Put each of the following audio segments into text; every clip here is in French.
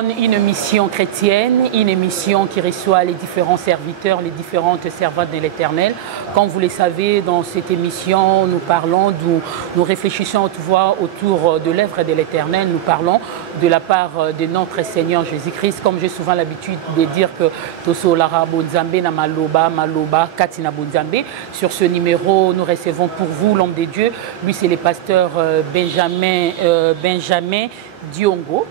donne une mission chrétienne, une émission qui reçoit les différents serviteurs, les différentes servantes de l'Éternel. Comme vous le savez, dans cette émission, nous parlons, nous réfléchissons autour de l'œuvre de l'Éternel. Nous parlons de la part de notre Seigneur Jésus-Christ. Comme j'ai souvent l'habitude de dire que Toso Lara Bonzambe na Maloba, Katina Bonzambe. Sur ce numéro, nous recevons pour vous l'homme de Dieu. Lui, c'est le pasteur Benjamin Diongo.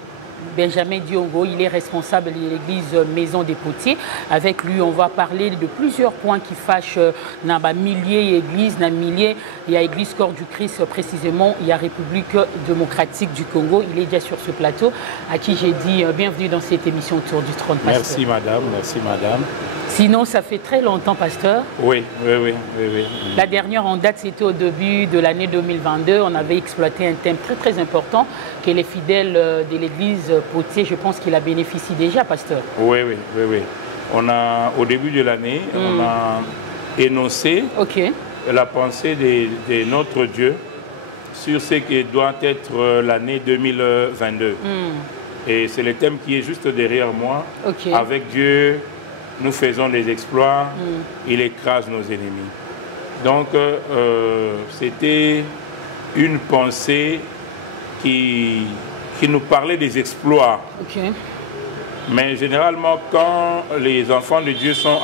Benjamin Diongo, il est responsable de l'église Maison des Potiers. Avec lui, on va parler de plusieurs points qui fâchent dans les milliers d'églises. Dans milliers, il y a l'église Corps du Christ précisément, il y a République démocratique du Congo. Il est déjà sur ce plateau, à qui j'ai dit bienvenue dans cette émission Autour du Trône, pasteur. Merci madame, merci madame. Sinon, ça fait très longtemps, pasteur. Oui. La dernière en date, c'était au début de l'année 2022. On avait exploité un thème très important que les fidèles de l'église Potier, je pense qu'il a bénéficié déjà, pasteur. Oui. On a, au début de l'année, on a énoncé la pensée de notre Dieu sur ce qui doit être l'année 2022. Et c'est le thème qui est juste derrière moi. Avec Dieu, nous faisons des exploits, il écrase nos ennemis. Donc, c'était une pensée qui nous parlait des exploits. Mais généralement, quand les enfants de Dieu sont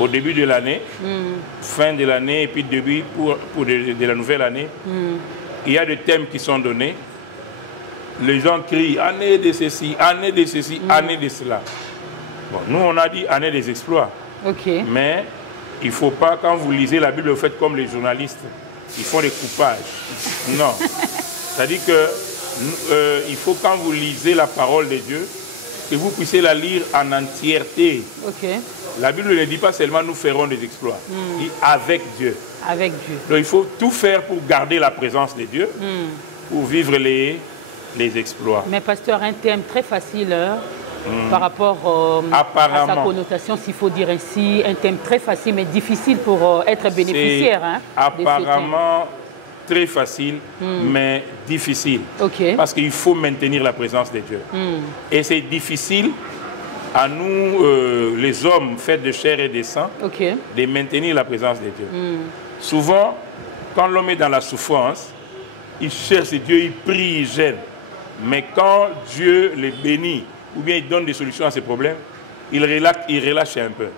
au début de l'année, fin de l'année et puis début de la nouvelle année, il y a des thèmes qui sont donnés. Les gens crient « année de ceci, année de ceci, année de cela ». Bon, nous, on a dit année des exploits. Mais il ne faut pas, quand vous lisez la Bible, vous faites comme les journalistes. Ils font des coupages. Non. C'est-à-dire que il faut, quand vous lisez la parole de Dieu, que vous puissiez la lire en entièreté. La Bible ne dit pas seulement nous ferons des exploits. Il dit avec Dieu. Avec Dieu. Donc il faut tout faire pour garder la présence de Dieu, pour vivre les exploits. Mais pasteur, un thème très facile. Par rapport à sa connotation, s'il faut dire ainsi, un thème très facile mais difficile pour être bénéficiaire. Apparemment très facile mais difficile. Parce qu'il faut maintenir la présence de Dieu. Et c'est difficile à nous, les hommes faits de chair et de sang, de maintenir la présence de Dieu. Souvent, quand l'homme est dans la souffrance, il cherche Dieu, il prie, il gêne. Mais quand Dieu les bénit, ou bien il donne des solutions à ces problèmes, il relâche un peu.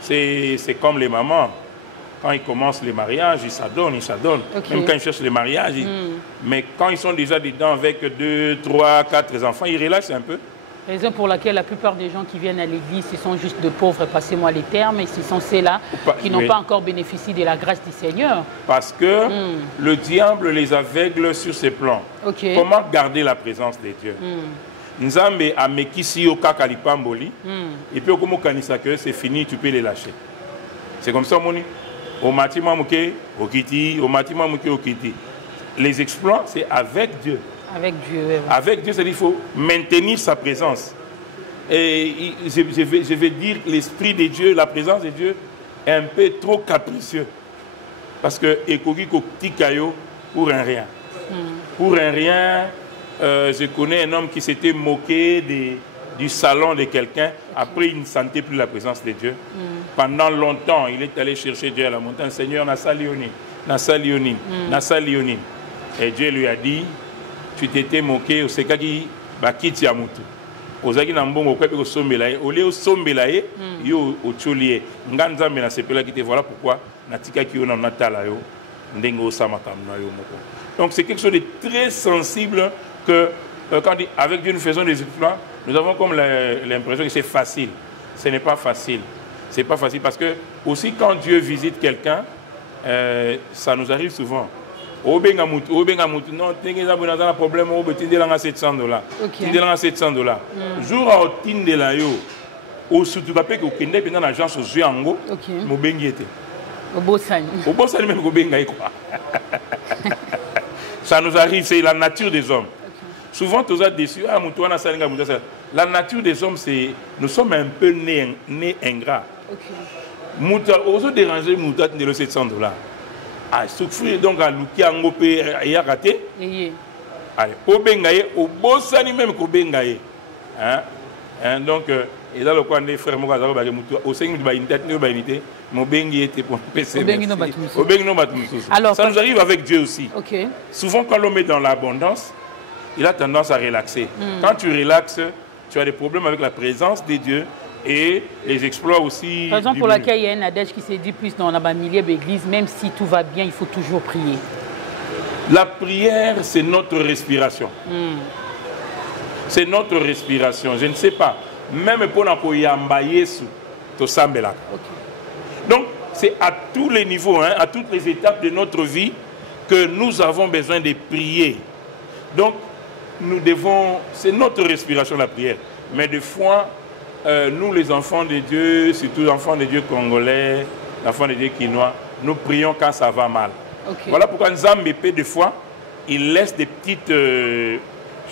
C'est comme les mamans. Quand ils commencent les mariages, ils s'adonnent. Même quand ils cherchent les mariages. Mais quand ils sont déjà dedans avec 2, 3, 4 enfants, ils relâchent un peu. Raison pour laquelle la plupart des gens qui viennent à l'église, ce sont juste de pauvres, passez-moi les termes, et ce sont ceux-là qui n'ont pas encore bénéficié de la grâce du Seigneur. Parce que le diable les aveugle sur ses plans. Comment garder la présence de Dieu? Nzambe a mekisi yo kaka lipamboli et puis comme kanisa que c'est fini, tu peux les lâcher. C'est comme ça moni. Au matima muke okiti, au matima muke okiti. Les exploits c'est avec Dieu. Avec Dieu. Avec Dieu, c'est-à-dire qu'il faut maintenir sa présence. Et je vais dire l'esprit de Dieu, la présence de Dieu est un peu trop capricieux. Parce que ekoki kokikayo pour un rien. Pour un rien. Je connais un homme qui s'était moqué du salon de quelqu'un. Après, il ne sentait plus la présence de Dieu. Pendant longtemps, il est allé chercher Dieu à la montagne. Seigneur, Nasa Lionine. Et Dieu lui a dit, tu t'étais moqué au Sekaki Bakiti Amutu. Ozaki Nambongo Kwepe au Sombelaye. Au lieu au Sombelaye, yo au Tcholier. Nganza mena sepela qui te voilà pourquoi Natika Kiona Natalayo. Ndengo Samakamnayo Moko. Donc c'est quelque chose de très sensible que quand avec Dieu nous faisons des exploits, nous avons comme l'impression que c'est facile. Ce n'est pas facile. C'est pas facile parce que aussi quand Dieu visite quelqu'un, ça nous arrive souvent. Non, un problème, $700. $700. Jour à Tindela yo, au Soutubapé, au Kende, dans l'agence aux yeux en haut, Mobengi était. Au Bossani. Au Bossani même, Mobengi quoi. Ça nous arrive, c'est la nature des hommes. Souvent, tu es déçu. La nature des hommes, c'est nous sommes un peu nés ingrats. Oso déranger Mouta de $700. Ah, souffrir donc à Luki Angopé et à raté. Allez, au Bengaye, au Bossani même qu'au Bengaye. Donc, et là, le coin des frères au sein de alors, ça nous arrive avec Dieu aussi. Souvent, quand l'homme est dans l'abondance, il a tendance à relaxer. Quand tu relaxes, tu as des problèmes avec la présence de Dieu et les exploits aussi. Raison pour laquelle il y a un adage qui s'est dit plus dans la milieu de l'église, même si tout va bien, il faut toujours prier. La prière, c'est notre respiration. C'est notre respiration. Je ne sais pas. Même pour donc, c'est à tous les niveaux, à toutes les étapes de notre vie que nous avons besoin de prier. Donc, nous devons, c'est notre respiration la prière. Mais des fois, nous les enfants de Dieu, surtout les enfants de Dieu congolais, les enfants de Dieu quinois, nous prions quand ça va mal. Voilà pourquoi Nzambe peut des fois, il laisse des petites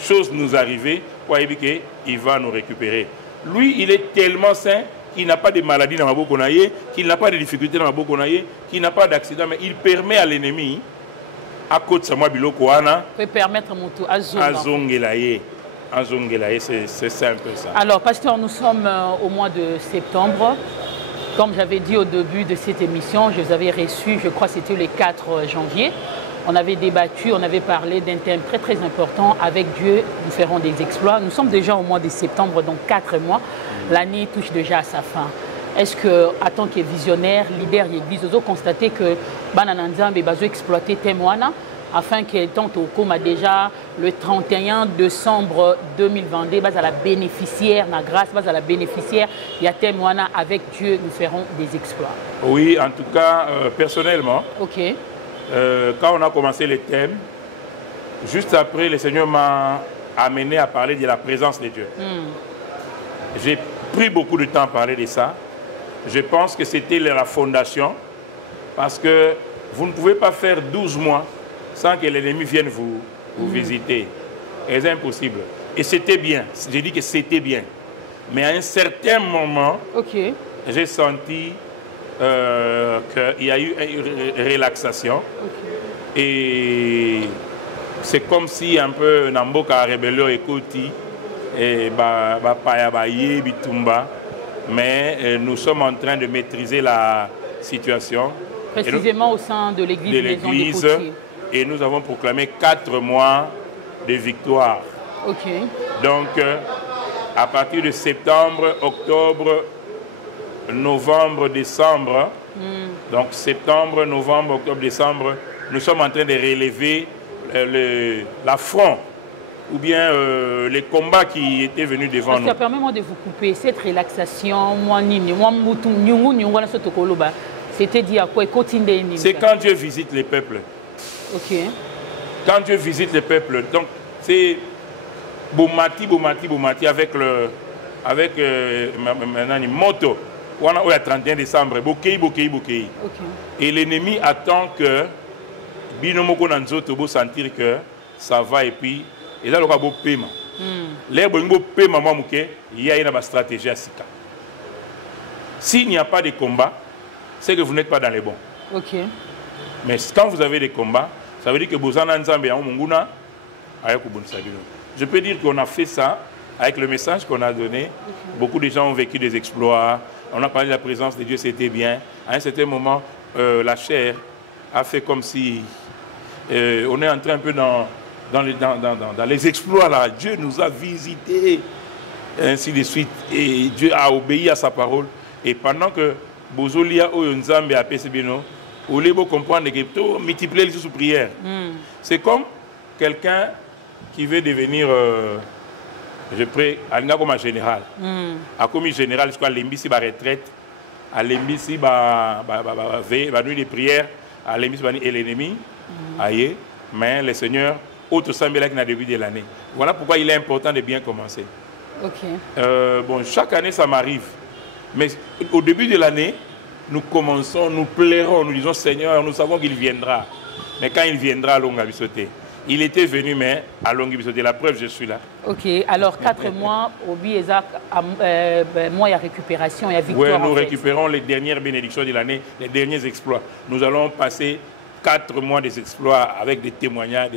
choses nous arriver pour éviter qu'il va nous récupérer. Lui, il est tellement saint qu'il n'a pas de maladie dans ma bokonaye, qu'il n'a pas de difficultés dans ma bokonaye, qu'il n'a pas d'accident, mais il permet à l'ennemi, à côté de moi, biloko ana, peut permettre mon tour à zongelaye. C'est un peu ça. Alors, pasteur, nous sommes au mois de septembre. Comme j'avais dit au début de cette émission, je vous avais reçu, je crois que c'était le 4 janvier. On avait débattu, on avait parlé d'un thème très très important. Avec Dieu, nous ferons des exploits. Nous sommes déjà au mois de septembre, donc 4 mois. L'année touche déjà à sa fin. Est-ce que, en tant que visionnaire, leader de l'Église, vous avez constaté que Banananzambe va exploiter témoignage afin que tant au coma déjà le 31 décembre 2022, à la bénéficiaire, la grâce, à la bénéficiaire, il y a témoignage avec Dieu, nous ferons des exploits. Oui, en tout cas, personnellement. Quand on a commencé le thème, juste après, le Seigneur m'a amené à parler de la présence de Dieu. J'ai pris beaucoup de temps à parler de ça. Je pense que c'était la fondation, parce que vous ne pouvez pas faire 12 mois sans que l'ennemi vienne vous visiter. C'est impossible. Et c'était bien. J'ai dit que c'était bien. Mais à un certain moment, j'ai senti qu'il y a eu une relaxation. Et c'est comme si un peu Namboka rébellion écouti et mais nous sommes en train de maîtriser la situation. Précisément au sein de l'église et nous avons proclamé 4 mois de victoire. Donc à partir de septembre, octobre, novembre, décembre, donc septembre, novembre, octobre, décembre, nous sommes en train de relever l'affront ou bien les combats qui étaient venus devant nous. Permettez-moi de vous couper. Cette relaxation, c'était dit à quoi? C'est quand Dieu visite les peuples. Quand Dieu visite les peuples, donc c'est Bomati avec moto. On a le 31 décembre, Bokei. Et l'ennemi attend que Binomoko Nanzoto sentir que ça va et puis et là le beau paiement. L'air bongo paiement il y a une stratégie à Sika. S'il n'y a pas de combat, c'est que vous n'êtes pas dans les bons. Mais quand vous avez des combats, ça veut dire que Bozana Nzambe a Munguna. Je peux dire qu'on a fait ça avec le message qu'on a donné. Beaucoup de gens ont vécu des exploits. On a parlé de la présence de Dieu, c'était bien. À un certain moment, la chair a fait comme si on est entré un peu dans les exploits là. Dieu nous a visités, ainsi de suite. Et Dieu a obéi à sa parole. Et pendant que Bozolia ou Nzambe a PCBino, vous voulez comprendre que tout multiplier les prières. C'est comme quelqu'un qui veut devenir, je prie, comme un général. À comme général, je crois, l'embissi va retraite, à l'embissi va nuit de prière, à l'embissi et l'ennemi, aïe, mais le Seigneur, autre sambela qui n'a début de l'année. Voilà pourquoi il est important de bien commencer. Bon, chaque année, ça m'arrive. Mais au début de l'année, nous commençons, nous plairons, nous disons Seigneur, nous savons qu'il viendra. Mais quand il viendra à Longabisoté, il était venu, mais à Longabisoté, la preuve, je suis là. Alors 4 mois, au Biézac, mois, il y a récupération, il y a victoire. Oui, nous récupérons les dernières bénédictions de l'année, les derniers exploits. Nous allons passer 4 mois des exploits avec des témoignages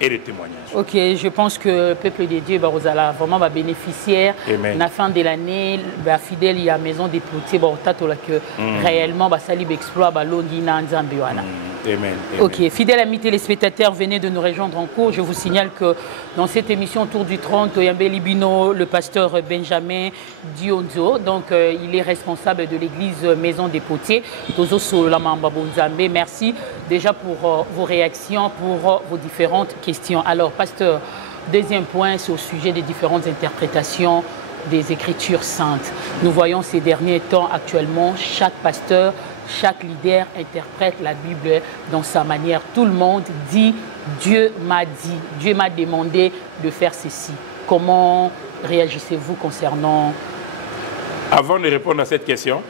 et des témoignages. Ok, je pense que le peuple de Dieu va vraiment bénéficiaire. À la fin de l'année, fidèle, il y a la maison des potiers, que réellement, ça libre exploit, Amen. Ok, fidèles amis téléspectateurs, venez de nous rejoindre en cours. Je vous signale que dans cette émission Tour du 30, Yambe Libino, le pasteur Benjamin Dionzo, donc il est responsable de l'église Maison des Potiers. Merci déjà pour vos réactions, pour vos différentes questions. Alors, pasteur, deuxième point, c'est au sujet des différentes interprétations des Écritures saintes. Nous voyons ces derniers temps actuellement, chaque pasteur, chaque leader interprète la Bible dans sa manière. Tout le monde dit « Dieu m'a dit, Dieu m'a demandé de faire ceci ». Comment réagissez-vous concernant... Avant de répondre à cette question,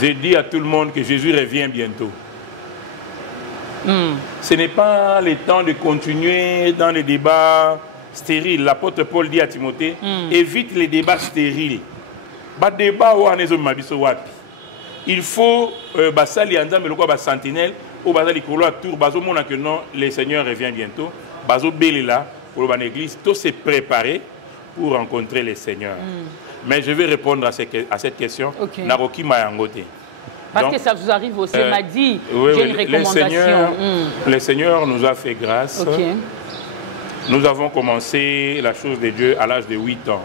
j'ai dit à tout le monde que Jésus revient bientôt. Ce n'est pas le temps de continuer dans les débats stériles. L'apôtre Paul dit à Timothée, évite les débats stériles. Il faut sentinelle ou que non, le Seigneur revient bientôt. L'église, tout s'est préparé pour rencontrer le Seigneur. Mais je vais répondre à cette question. Naroki Mayangote. Parce que ça vous arrive aussi, m'a dit, j'ai une recommandation. Le Seigneur nous a fait grâce. Nous avons commencé la chose de Dieu à l'âge de 8 ans.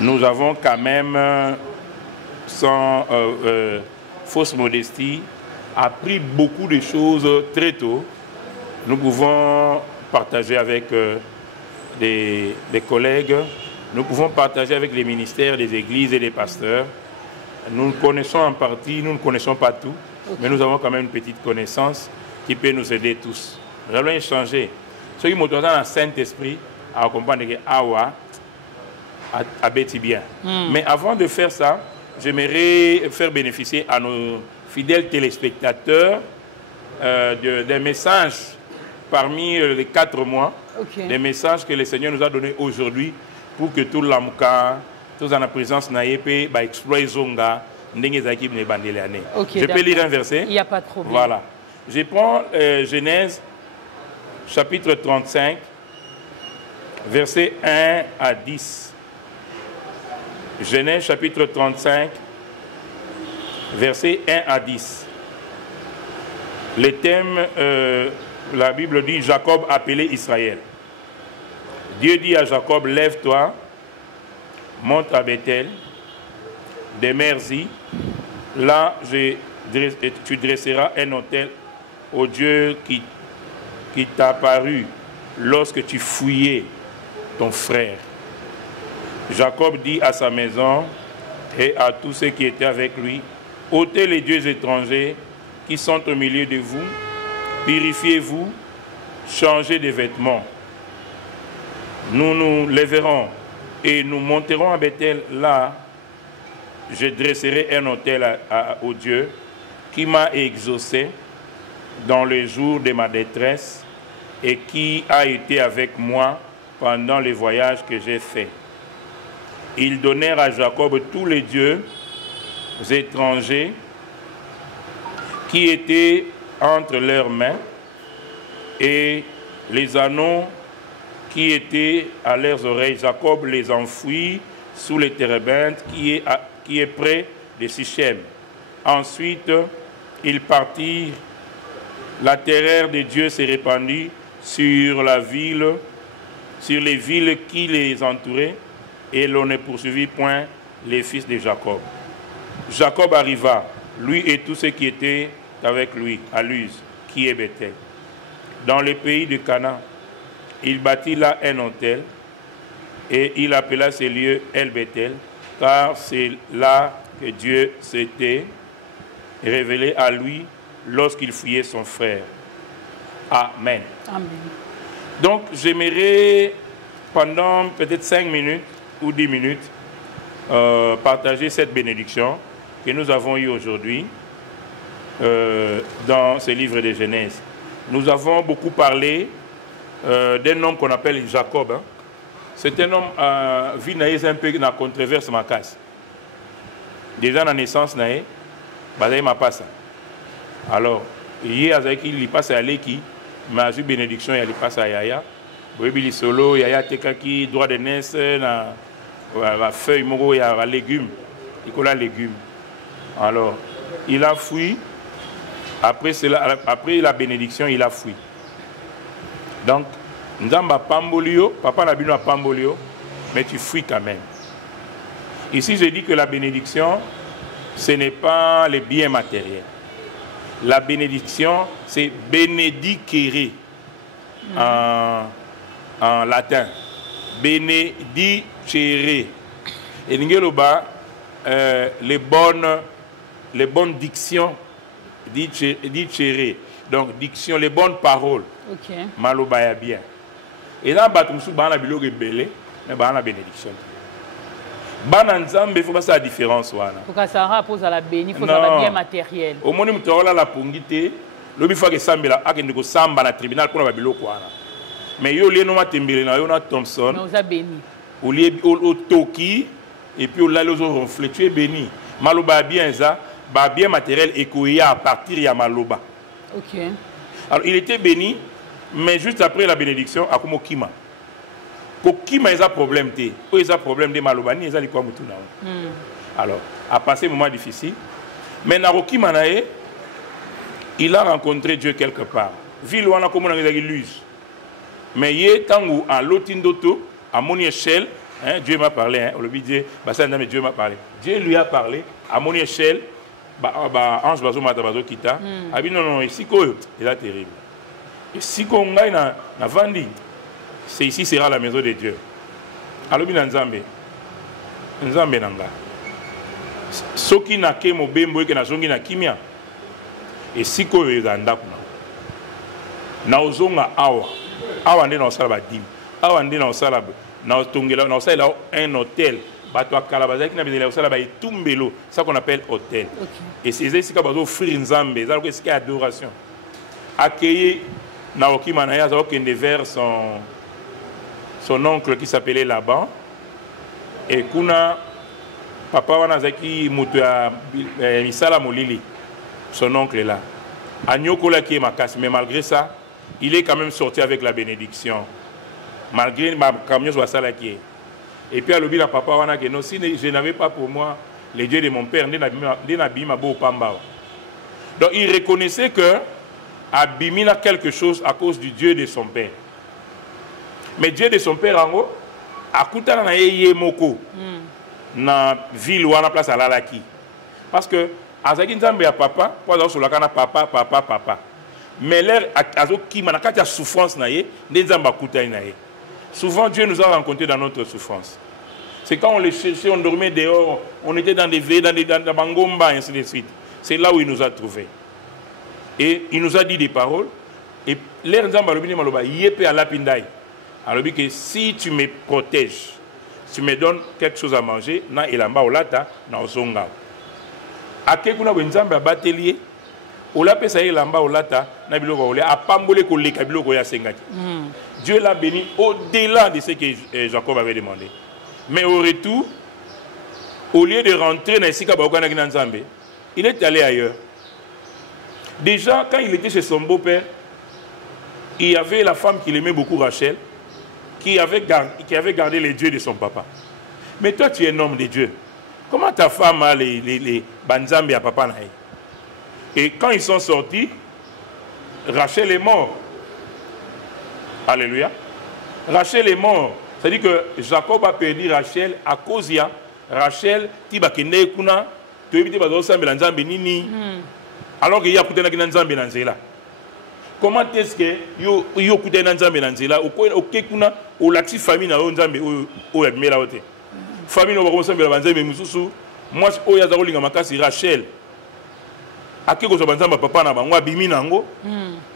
Nous avons quand même, sans fausse modestie, appris beaucoup de choses très tôt. Nous pouvons partager avec des collègues, nous pouvons partager avec les ministères, des églises et des pasteurs. Nous connaissons en partie, nous ne connaissons pas tout, mais nous avons quand même une petite connaissance qui peut nous aider tous. Nous allons échanger. Ceux qui m'ont dans le Saint-Esprit à comprendre que Awa a bêti bien. Mais avant de faire ça, j'aimerais faire bénéficier à nos fidèles téléspectateurs des messages parmi les 4 mois, des messages que le Seigneur nous a donnés aujourd'hui pour que tout l'amka, tous en la présence naïpe, exploit zonga, je peux lire un verset? Il n'y a pas de problème. Voilà. Je prends Genèse, chapitre 35, versets 1 à 10. Genèse, chapitre 35, versets 1 à 10. Le thème, la Bible dit, Jacob appelé Israël. Dieu dit à Jacob, lève-toi, monte à Bethel, demeure-y. Là, tu dresseras un autel au Dieu qui t'a apparu lorsque tu fouillais ton frère. Jacob dit à sa maison et à tous ceux qui étaient avec lui, ôtez les dieux étrangers qui sont au milieu de vous, purifiez-vous, changez de vêtements. Nous nous lèverons et nous monterons à Bethel. Là, je dresserai un autel au Dieu qui m'a exaucé dans les jours de ma détresse et qui a été avec moi pendant les voyages que j'ai faits. Ils donnèrent à Jacob tous les dieux étrangers qui étaient entre leurs mains et les anneaux qui étaient à leurs oreilles. Jacob les enfouit sous les térébintes qui est près de Sichem. Ensuite, ils partirent. La terreur de Dieu s'est répandue sur les villes qui les entouraient, et l'on ne poursuivit point les fils de Jacob. Jacob arriva, lui et tous ceux qui étaient avec lui, à Luz, qui est Bethel. Dans le pays de Canaan, il bâtit là un autel, et il appela ce lieu El Bethel, car c'est là que Dieu s'était révélé à lui lorsqu'il fouillait son frère. Amen. Amen. Donc, j'aimerais, pendant peut-être 5 minutes ou 10 minutes, partager cette bénédiction que nous avons eue aujourd'hui dans ce livre de Genèse. Nous avons beaucoup parlé d'un homme qu'on appelle Jacob. Hein. C'est un homme qui a un peu dans la controverse. Déjà, dans la naissance, bazali mapasa. Alors il passe à l'équipe, mais a eu bénédiction, il passe à Yaya. Boyebi solo, Yaya tekaki droit de naissance na feuille moko ya légumes, il a légumes. Alors il a fui. Après la bénédiction, il a fui. Donc Nzamba pambolio, papa n'a pas pambolio, mais tu fuis quand même. Ici, je dis que la bénédiction, ce n'est pas les biens matériels. La bénédiction, c'est benedicere en latin. Benedicere. Et n'ingeloba les bonnes dictions, dicere. Donc, diction, les bonnes paroles. Ok. Maloba ya bien. Et là, batumsu bana bilo rebelle, mais bana bénédiction. Bana nzambe, il faut pas ça la différence wana. Pour que ça rappose à la béni, il faut ça bien matériel. Au moment où tu as la pongité, le faut que sambela akende ko samba na tribunal pour la bilo wana. Mais yo lié no matembele na yo na Thompson. Nous a béni. Au lié au toki et puis au là les autres ronflé, tu es béni. Maloba bien ça, ba bien matériel et à partir ya maloba. OK. Alors il était béni. Mais juste après la bénédiction, à comme Kima. Kima a un problème, il a un problème de malobani, il a quoi mutuna. Alors, à passer un moment difficile, mais Narokima il a rencontré Dieu quelque part. Ville où on a comme on a l'illusion. Mais il est tangu à l'otindoto, à mon échelle, Dieu m'a parlé, on le dit Dieu m'a parlé. Dieu lui a parlé à mon échelle, ange bazo matabazo kita. Ah non non, ici quoi, il est terrible. Et si on a na vandi, c'est ici sera la maison de Dieu. Alors bien Nzambe nanga. Soki na ke mo bembo ke na zongi na kimia. Et si ko yanda kuna. Na ozonga awa nde na osala ba dim. Awa nde na osala na tongela na osala un hôtel. Bato akala bazaki na bizela osala ba itumbelo, ça qu'on appelle hôtel. Et c'est ici ka bazo offrir Nzambe, ça c'est adoration. Accueillir Naoki Manaya a vers son oncle qui s'appelait Laban. Et Kuna, papa Wanazaki Moutua Misala Molili, son oncle est là. Agnokola qui est ma casse, mais malgré ça, il est quand même sorti avec la bénédiction. Malgré ma camion soit ça là qui est. Et puis à l'objet la papa Wanaki, non, si je n'avais pas pour moi les dieux de mon père, donc il reconnaissait que Abimina quelque chose à cause du Dieu de son père. Mais Dieu de son père, en haut, a coûté na yemoko na ville ou à la place à Lalaki. Parce que Azaki Nzambe a papa, pour avoir sur la cana papa. Mais l'air azo qui manakati a souffrance na ye, Nzamba coûté na ye. Souvent Dieu nous a rencontrés dans notre souffrance. C'est quand on les cherchait, on dormait dehors, on était dans des veillées, dans des bangomba, et ainsi de suite. C'est là où il nous a trouvés. Et il nous a dit des paroles. Et l'air Nzamba robini maloba yepe à lapindai. Alors que si tu me protèges, tu me donnes quelque chose à manger, na elamba olata na osonga. Akekuna Nzamba batelier, ola pesa elamba olata na biloko ole apambole ko leka biloko ya sengaki. Dieu l'a béni au-delà de ce que Jacob avait demandé. Mais au retour, au lieu de rentrer dans Sika Baokana Nzambe, il est allé ailleurs. Déjà, quand il était chez son beau-père, il y avait la femme qu'il aimait beaucoup, Rachel, qui avait gardé les dieux de son papa. Mais toi, tu es un homme de Dieu. Comment ta femme a les banzambi à papa naï? Et quand ils sont sortis, Rachel est mort. Alléluia. Rachel est mort. C'est-à-dire que Jacob a perdu Rachel à cause de Rachel, tiba kende kuna, tu es bazo sambela nzambe nini. Alors qu'il y a peut-être un nzambe nanzela. Comment est-ce que yo kuta nzambe nanzela ok kuna o lati famille na nzambe o yamela ote. Famille no ba sambela banzambe mususu, moi o ya zakolinga makasi Rachel. Akeko so banzamba papa na bango abimi nango.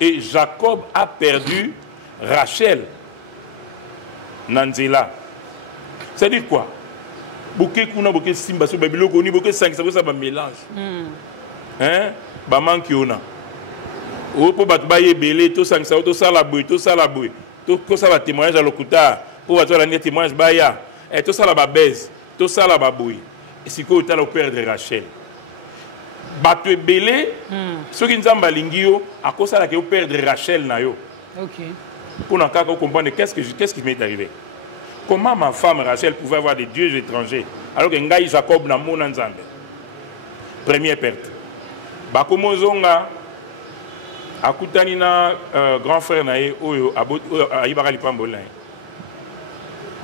Et Jacob a perdu Rachel Nanzela. C'est-à-dire quoi? Bouquet kuna bouquet simba so babilo koni bouquet 5 ça ba mélange. Hein? Ba manki ona. O po bat ba yebele to 5 to sala boy to ko sala témoignage à lokuta po ba to la ni témoignage ba ya et to sala ba baise to sala ba boy. Et si ko tala au père de Rachel. bato ebele soki nzambe alingi yo akosalaka yo perdre Rachel na yo. Pour na kaka comprendre qu'est-ce qui m'est arrivé. Comment ma femme Rachel pouvait avoir des dieux étrangers alors que ngai Jacob na mona nzambe. Première perte. Bakomozonga akutani na grand frère na ye oyo ayibaka lipambola.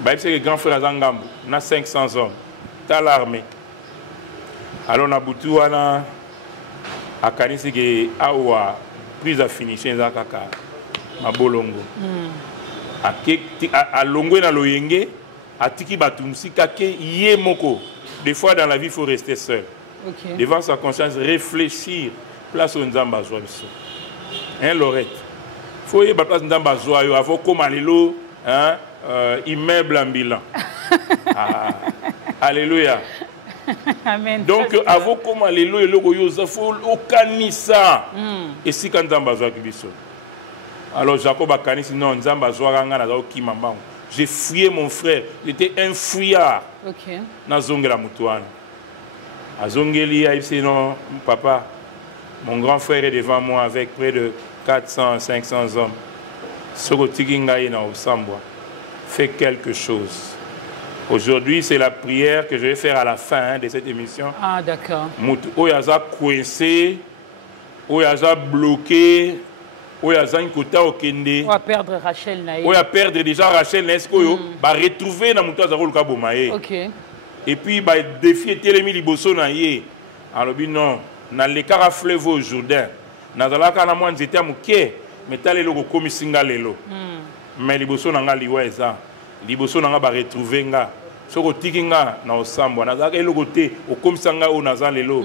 Bah, c'est que grand frère Azangambu, on a 500 hommes, t'as l'armée. Alors on a boutou à Kanisi qui a prise à finition dans kaka, ma bolongo. À longo na loyenge, à tiki batumsi kake yé moko. Des fois dans la vie il faut rester seul. Devant sa conscience réfléchir, place au nzamba zoa biso. Hein Lorette. Faut y ba place nzamba zoa yo avant comme alelo, hein. Immeuble ambulant. Alléluia. Amen. Donc, avant comme alléluia, il faut okanisa. Et si quand Nzamba zoa kibiso. Alors Jacob a kanisi non Nzamba zoa ranga na zo kimamba. J'ai fouillé mon frère. J'étais un fouillard. OK. Na zongela mutuana. Azongeli a dit non papa. Mon grand frère est devant moi avec près de 400 500 hommes. Soko tikinga ina osambwa. Fais quelque chose. Aujourd'hui, c'est la prière que je vais faire à la fin de cette émission. Ah, d'accord. Oyaza coincé, Oyaza bloqué, Oyaza nkota okende. On va perdre Rachel naïe. On va perdre déjà Rachel naïe. On va retrouver na muto azako luka bomaye. OK. Et puis ba défier telemi liboso naïe. Alors non, na lekara fleuve au Jourdain. Nazalaka na mwa nzete amuke, metale loko komisinga lelo. Mais liboso nanga liwa eza liboso nanga ba retrouver nga soko tikinga na osambwa na zaka eloko te okomisanga o naza lelo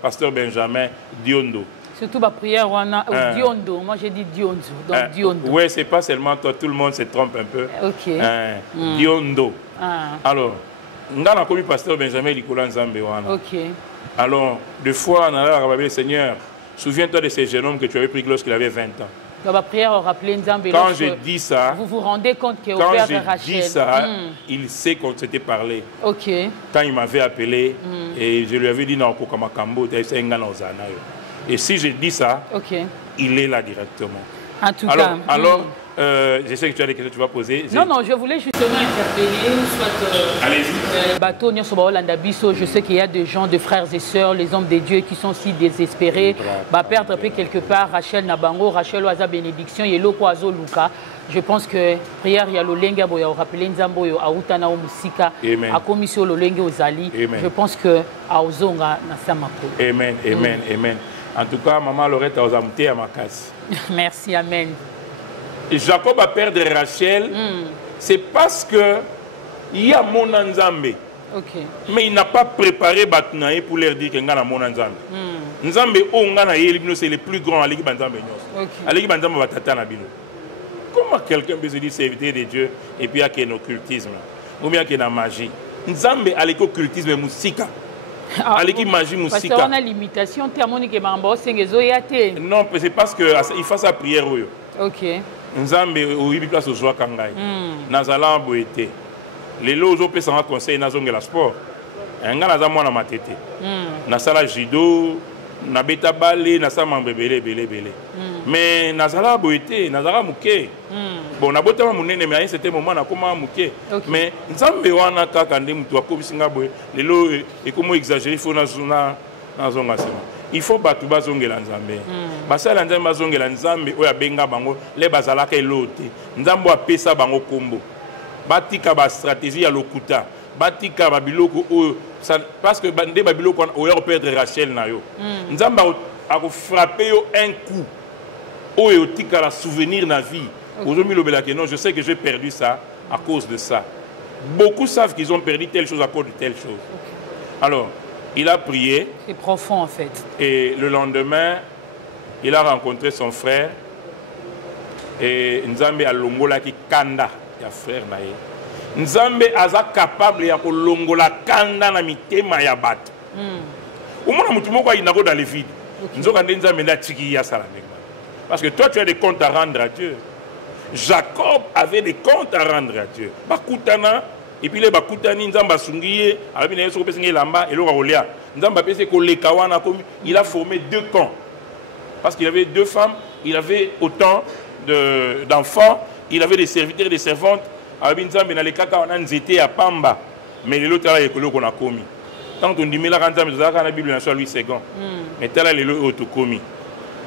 pasteur Benjamin Diondo surtout ba prière wana Diondo, moi j'ai dit Diondo donc Diondo. Ouais, c'est pas seulement toi, tout le monde se trompe un peu. OK. Diondo. Alors nga na komi pasteur Benjamin Likola Nzambe wana. OK. Alors deux fois na la rabbe Seigneur, souviens-toi de ces jeunes hommes que tu avais pris lorsqu'il avait 20 ans. Dans ma prière, on rappelait Nzambe. Quand je dis ça, vous vous rendez compte que quand père je de Rachel, dis ça, il sait qu'on s'était parlé. OK. Quand il m'avait appelé et je lui avais dit non, et si je dis ça, il est là directement. En tout cas. Alors, je sais que tu as des questions que tu vas poser. Non, non, je voulais justement intervenir. Allez-y. Bateau, je sais qu'il y a des gens, des frères et sœurs, les hommes de Dieu qui sont si désespérés. Bah, perdre quelque part Rachel Nabango, Rachel Oaza Bénédiction, Yelo Kwazo Luka. Je pense que prière, il y a le lenga boya, rappeler Nzambo yo autana o musika, a commission le lenga ozali. Je pense que a ozonga na samako. Amen, amen, amen. En tout cas, maman Lorette a osamté à ma casse. Merci, amen. Jacob a perdu Rachel, c'est parce que il y a mon Nzambe. Mais il n'a pas préparé Batnaï pour leur dire qu'il y a mon Nzambe. Nzambe c'est le plus grand Aliki Banzambe. Aliki Banzambe va t'attendre. Comment quelqu'un peut se dire serviteur de Dieu et puis il y a un occultisme ou bien qu'il y a une magie? Nzambe a l'occultisme musika. Aliki magie musika. Parce qu'on a limitation, non, c'est parce qu'il fait sa prière. OK. Nzambe oyibi place ozwa kangai nazala boete lelo ozo pesa nga conseil nazongela sport nga naza mwana matete nasala judo nabeta bale nasala mambo ebele mais nazala boete nazala muke bon nabotama munene mais c'était moment nakoma muke mais nzambe wana kaka nde mutu akobisinga boye lelo ekomo exagérer faut nazonga sema. Il faut battre bazongela nzambe. Basala nzambe bazongela nzambe oya benga bango le bazalaka elote. Nzambo apesa bango kombo. Batika ba stratégie ya lokuta. Batika ba biloko o parce que bande ba biloko oya perdre Rachel na yo. Nzamba a frappé yo un coup. Oyo tika la souvenir na vie. Aujourd'hui lobela que non, je sais que j'ai perdu ça à cause de ça. Beaucoup savent qu'ils ont perdu telle chose à cause de telle chose. Alors il a prié. C'est profond en fait. Et le lendemain, il a rencontré son frère. Et Nzambe a longola ki kanda, ya frère nae. Nzambe aza capable ya ko longola kanda na mitema ya bato. Umona mutu moko inako dans le vide. Nzoka Nzambe na tiki ya salameka. Parce que toi tu as des comptes à rendre à Dieu. Jacob avait des comptes à rendre à Dieu. Bakutana. Et puis les bakutani nzamba sungiye, arabi na yeso kopesa lamba eloko olia. Il a formé 2 camps. Parce qu'il avait 2 femmes, il avait autant d'enfants, il avait des serviteurs et des servantes. Mais l'autre là, il qu'on a commis. Tant qu'on dit, mais la Bible, on a Louis II. Mais tel est le autocommis.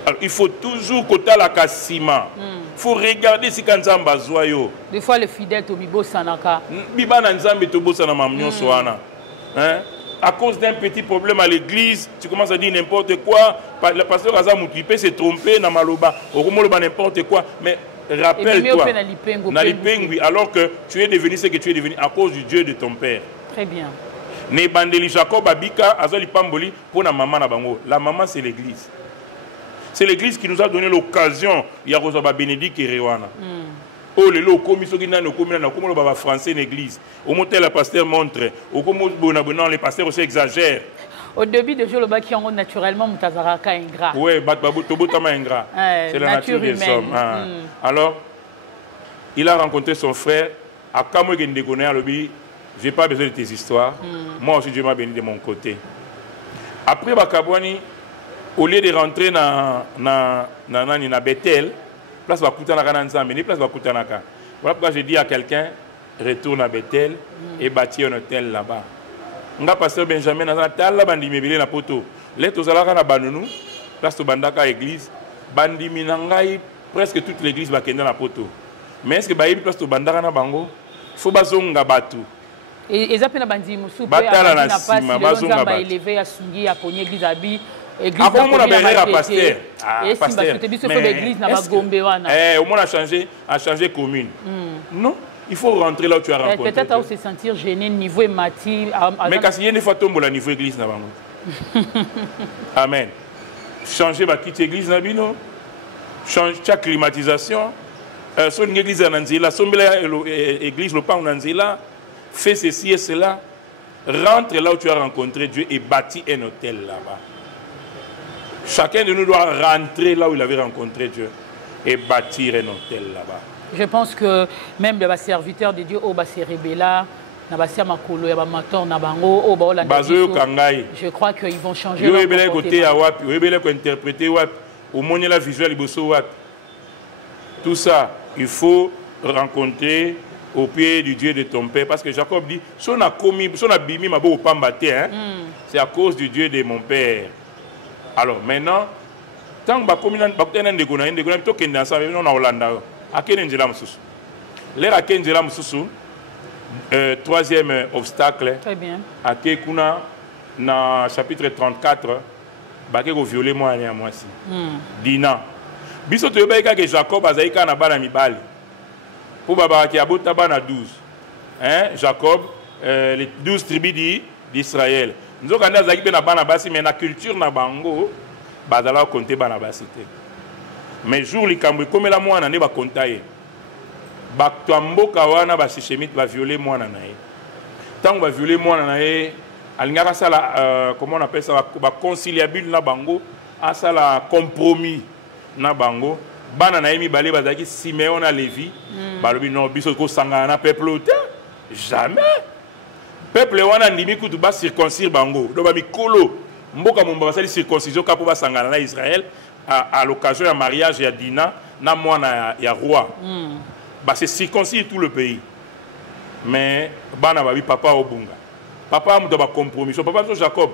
Alors, il faut toujours côté la cassima. Il faut regarder si quand Zamba zoyo. Des fois, les fidèles au Bibo Sanaka. Biba Nanzambe Tobo Sanamamnion Soana. À cause d'un petit problème à l'église, tu commences à dire n'importe quoi. Le pasteur Azam, tu peux se tromper dans Maloba. Au Romoloba n'importe quoi. Mais rappelle-toi. Alors que tu es devenu ce que tu es devenu à cause du Dieu de ton père. Très bien. Ne bandeli Jacob Abika, Azali Pamboli, pour la maman Nabango. La maman, c'est l'église. C'est l'église qui nous a donné l'occasion. Il y a Rosa Bénédicte et Réwana. Oh, les lots, comme ils sont dans français, l'église. Au moment où le pasteur montre, au moment où les pasteurs aussi exagèrent. Au début de jour, le bas qui ont naturellement Moutazaraka ingrat. Oui, ingrat. C'est la nature des hommes. Alors, il a rencontré son frère à Kamwe Gendegone à l'objet. Je n'ai pas besoin de tes histoires. Moi aussi, Dieu m'a béni de mon côté. Après Bakabouani, au lieu de rentrer dans Bethel, place Bakoutanaka Nzambe, place Bakoutanaka. Voilà pourquoi je dis à quelqu'un, retourne à Bethel et bâtis un hôtel là-bas. Nga pasteur Benjamin Nazata la bandi mebile na poto. Let ozalaka na banunu, place to bandaka église, bandi minangai presque toute l'église bakenda na poto. Mais est-ce que baïbi place to bandaka na bango, faut bazonga batu. Et ça pena bandi musu pe batala na sima bazonga batu. Élevé à Sungi à Pogné église abi. Avant on a béni pasteur. Et si ba c'était biso pe l'église na ba gombe wana. Au moins a changé commune. Non. Il faut rentrer là où tu as rencontré. Peut-être à se sentir gêné niveau mati. Mais quand il y a une fois tombe la niveau église na bango. Amen. Changer ma petite église na bino. Change chaque climatisation. Son église en Anzila, son église le pan en Anzila. Fais ceci et cela. Rentre là où tu as rencontré Dieu et bâtis un hôtel là-bas. Chacun de nous doit rentrer là où il avait rencontré Dieu et bâtir un hôtel là-bas. Je pense que même les serviteurs de Dieu, je crois qu'ils vont changer leur comportement. Tout ça, il faut rencontrer au pied du Dieu de ton père. Parce que Jacob dit, c'est à cause du Dieu de mon père. Alors maintenant, tant que troisième obstacle. Très bien. À Kekuna, dans chapitre 34, Bakeko violé moi et moi aussi. Dina. Biso to yobaika que Jacob azaika na bana mibali. Pour baba ki abota bana 12. Hein, Jacob les 12 tribus d'Israël. Nous avons zaki na bana basi mais na culture na bango bazala compter bana basi te. Mais jour li kambo comme la mwana ne ba kontaye. Baktamboka wana ba sichemite ba violer mwana na ye. Tant ba violer mwana na ye, alingaka sala comment on appelle ça ba conciliable na bango, a sala compromis na bango. Bana na yemi balé bazaki Siméon na Lévi, balobi non biso ko sangana na peuple te. Jamais. Peuple wana ndimi kutu ba circoncire bango. Do ba mikolo mboka momba sali circoncision kapo ba sangana na Israël à l'occasion du mariage ya Dina na mwana ya roi. Bah, c'est circoncis tout le pays. Mais bana babi papa obunga. Papa a ba compromission. Papa Jacob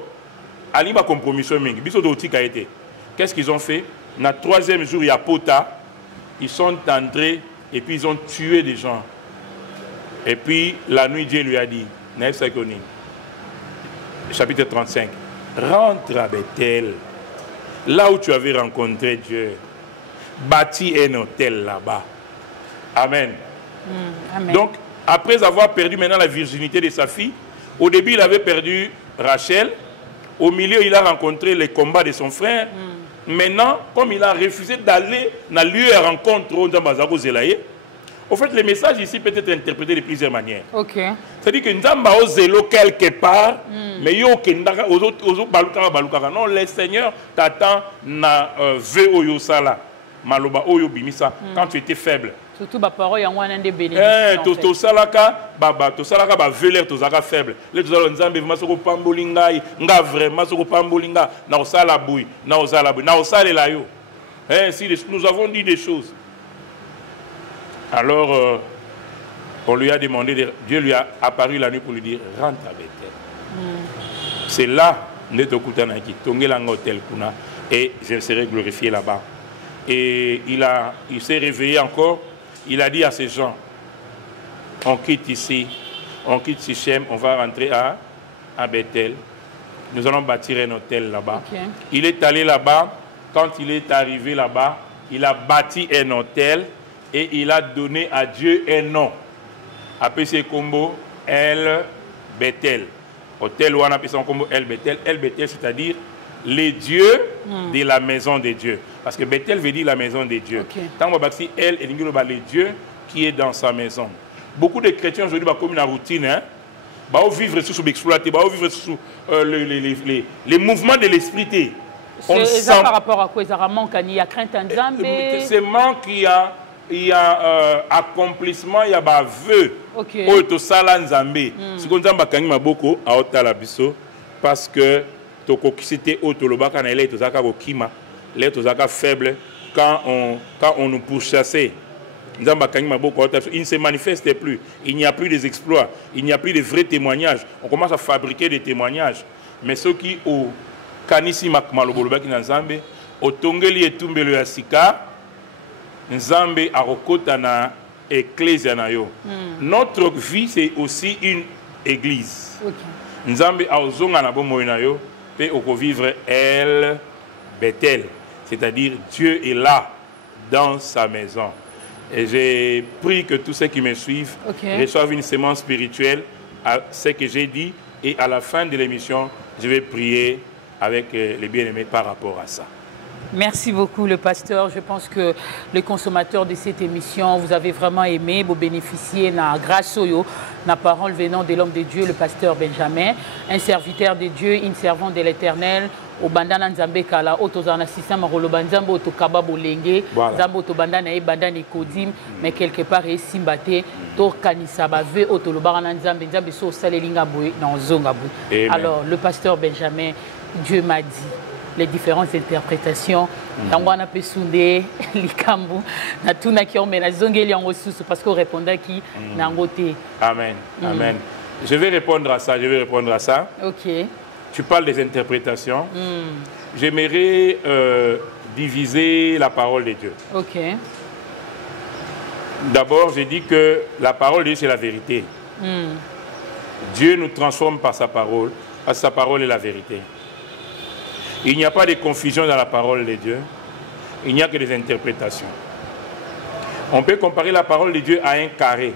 ali ba compromission mingi. Biso do tika été. Qu'est-ce qu'ils ont fait? Na troisième jour il y a Pota. Ils sont entrés et puis ils ont tué des gens. Et puis la nuit Dieu lui a dit, chapitre 35, rentre à Bethel, là où tu avais rencontré Dieu. Bâtis un hôtel là-bas. Amen. Amen. Donc, après avoir perdu maintenant la virginité de sa fille, au début, il avait perdu Rachel. Au milieu, il a rencontré les combats de son frère. Maintenant, comme il a refusé d'aller dans le lieu de rencontre, au fait, le message ici peut être interprété de plusieurs manières. Ok. C'est-à-dire que Nzamba a zélo quelque part, mais il y a non, le Seigneur t'attend na ve oyosala. Maloba oyo bimisa quand tu étais faible. Surtout ba parole ya ngwana nde bénédiction. To salaka ba veler to zaka faible. Les to nzambe vraiment soko pambolinga nga vraiment soko pambolinga na osala bouy, na osala la yo. Si nous avons dit des choses. Alors on lui a demandé, Dieu lui a apparu la nuit pour lui dire rentre à Bethel. C'est là Netokutanaki, Tongelanga Hotel Kuna, et je serai glorifié là-bas. Et il s'est réveillé encore. Il a dit à ces gens, on quitte ici, on quitte Sichem, on va rentrer à Bethel. Nous allons bâtir un hôtel là-bas. Okay. Il est allé là-bas. Quand il est arrivé là-bas, il a bâti un hôtel et il a donné à Dieu un nom. Appelé ses combos El Bethel. Hôtel où on appelle son combo El Bethel. El Bethel, c'est-à-dire les dieux de la maison de Dieu. Parce que Bethel veut dire la maison de Dieu. Tant que bâti El et les dieux qui est dans sa maison. Beaucoup de chrétiens aujourd'hui comme une routine, hein, vivre sous l'exploiter, vivre sous les mouvements de l'esprit. C'est par rapport à quoi? Il y a crainte en Zambie. C'est manque, il y a accomplissement, il y a vœu. Au to sala Nzambe. Si on Nzamba kangi maboko a otala biso parce que to kokisité au tolobaka na ele to zaka kokima, les to zaka faible quand on nous pourchassait. Nzamba kangi maboko a otala, il ne se manifeste plus. Il n'y a plus des exploits, il n'y a plus de vrais témoignages. On commence à fabriquer des témoignages. Mais ceux qui au kanisi makmaloboloba na Nzambe, au tongeli etumbelo ya sika, Nzambe a rokota na ecclésia na yo. Notre vie c'est aussi une église. Nzambe a ozonga na bomoyo na yo pe oko vivre El Bethel, c'est-à-dire Dieu est là dans sa maison. Et j'ai pris que tous ceux qui me suivent reçoivent une sémence spirituelle à ce que j'ai dit, et à la fin de l'émission, je vais prier avec les bien-aimés par rapport à ça. Merci beaucoup le pasteur. Je pense que les consommateurs de cette émission, vous avez vraiment aimé, vous bénéficiez grâce au la parole venant de l'homme de Dieu, le pasteur Benjamin, un serviteur de Dieu, une servante de l'Éternel. Au bandana Nzambe kala otozana système roloba Nzambe otokaba bolenge Nzambe otobandana e bandana kodim mais quelque part et simbate to kanisa ba ve otoloba na Nzambe Nzambe so salelinga boy dans zonga boy. Alors le pasteur Benjamin, Dieu m'a dit les différentes interprétations tangwana pesunde likambu na tuna ki on mena zongeli en ressources parce qu'on répondait qui na ngote. Amen. Amen. Je vais répondre à ça. OK. Tu parles des interprétations. J'aimerais diviser la parole de Dieu. OK. D'abord, j'ai dit que la parole de Dieu, c'est la vérité. Dieu nous transforme par sa parole, parce que sa parole est la vérité. Il n'y a pas de confusion dans la parole de Dieu. Il n'y a que des interprétations. On peut comparer la parole de Dieu à un carré.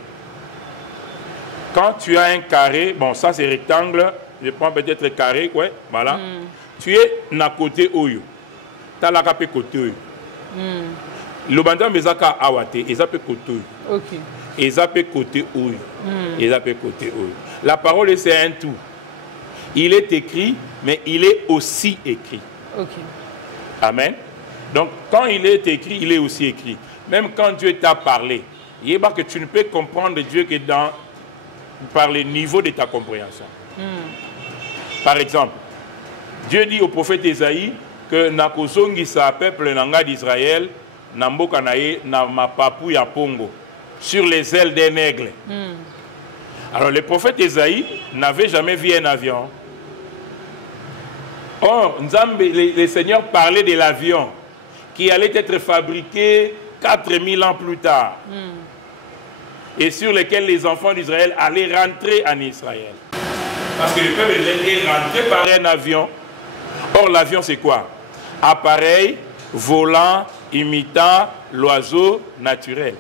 Quand tu as un carré, bon, ça c'est rectangle, je prends peut-être carré, ouais, voilà. Tu es na côté oyo. Tu as la côté oyo. Le bandam bezaka awate, et ça peut côté oyo. OK. Et ça peut côté oyo. Et ça peut côté oyo. La parole c'est un tout. Il est écrit, mais il est aussi écrit. OK. Amen. Donc quand il est écrit, il est aussi écrit. Même quand Dieu t'a parlé, il est pas que tu ne peux comprendre Dieu que par le niveau de ta compréhension. Par exemple, Dieu dit au prophète Esaïe que nakozongi sa peuple nanga d'Israël namboka naye na mapapu ya pongo sur les ailes d'un aigle. Alors le prophète Esaïe n'avait jamais vu un avion. Or, Nzambe, le Seigneur parlait de l'avion qui allait être fabriqué 4000 ans plus tard et sur lequel les enfants d'Israël allaient rentrer en Israël. Parce que le peuple est rentré par un avion. Or, l'avion, c'est quoi? Appareil volant imitant l'oiseau naturel.